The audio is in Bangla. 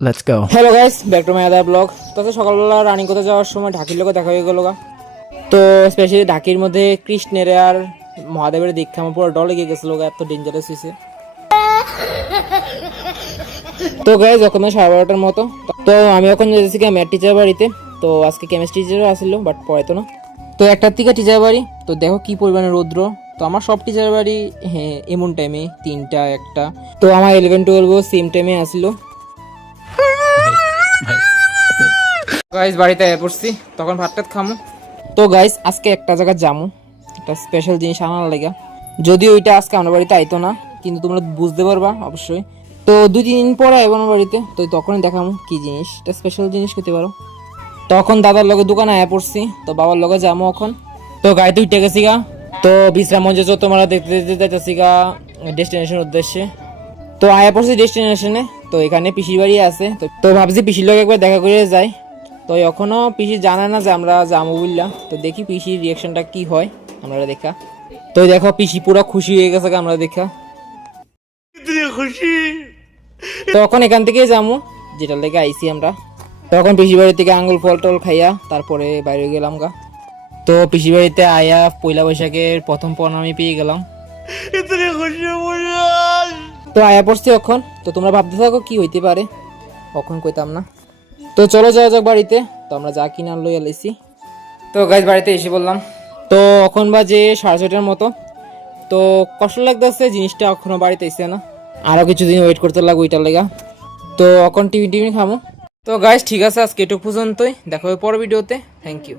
Let's go. Hello guys, back to my other blog. তো সকালবেলা রানিং করতে যাওয়ার সময় ঢাকির লোক দেখা হয়ে গেল। তো স্পেশালি ঢাকির মধ্যে কৃষ্ণের আর মহাদেবের দীক্ষা আমার পুরো ডলে গিয়ে গেছিল, এত ডেঞ্জারাস হয়েছে। তো গাইস এখন 12:30টার মতো। তো আমি এখন যেতেছি ম্যাথ টিচার বাড়িতে। তো আজকে কেমিস্ট্রি টিচারও আসলো, বাট পড়াইতো না। তো একটার থেকে টিচার বাড়ি। তো দেখো কি পরিমাণে রৌদ্র। তো আমার সব টিচার বাড়ি হ্যাঁ এমন টাইমে 3টা 1টা। তো আমার 11-12 সেম টাইমে আসলো। গাইস বাড়িতে পড়ছি, তখন ভাতটা খামু। তো গাইস আজকে একটা জায়গা যামু, একটা স্পেশাল জিনিস আনার লাগা। যদিও ওইটা আজকে আমার বাড়িতে আইতো না, কিন্তু তোমরা বুঝতে পারবা অবশ্যই। তো 2-3 দিন পরে আইব আমার বাড়িতে, তো তখনই দেখামু কি জিনিস, এটা স্পেশাল জিনিস হতে পারো। তখন দাদার লগে দোকানে আয়া পড়ছি, তো বাবার লগে যামু এখন। তো গাড়িতে উঠে গেছি গা। তো বিশ্রাম মঞ্চ তোমরা দেখতে দেখতে যাইতেছি গা ডেস্টিনেশন উদ্দেশ্যে। তো আয়া পড়ছি ডেস্টিনেশনে। তো এখানে পিসির বাড়ি আছে, তো ভাবছি পিসির লগে একবার দেখা করে যাই। তো এখনো পিসি জানে না যে আমরা যাবো বললা। তো দেখি পিসির রিয়াকশনটা কি হয় আমরা দেখা। তো দেখো পিসি পুরো খুশি হয়ে গেছে আমরা দেখা। খুশি তখন এখান থেকে যাবো যেটা লেগে আইসি আমরা। তখন পিসির বাড়ি থেকে আঙ্গুল ফল টল খাইয়া তারপরে বাইরে গেলাম গা। তো পিসির বাড়িতে আয়া পয়লা বৈশাখের প্রথম প্রণামী পেয়ে গেলাম। তো আয়া পড়ছি এখন। তো তোমরা ভাবতে থাকো কি হইতে পারে, কখন কইতাম না। তো চলো যাওয়া যাক বাড়িতে। তো আমরা যা কিনা লইয়া লাইছি। তো গাইস বাড়িতে এসে বললাম। তো এখন বাজে 6:30টার মতো। তো কষ্ট লাগতেছে জিনিসটা এখনো বাড়িতে এসে না, আরো কিছুদিন ওয়েট করতে লাগবে ওইটার লেগা। তো এখন টিফিন খামো। তো গাইস ঠিক আছে, আজকে এটুকু পর্যন্তই, দেখা হবে পরের ভিডিওতে। Thank you.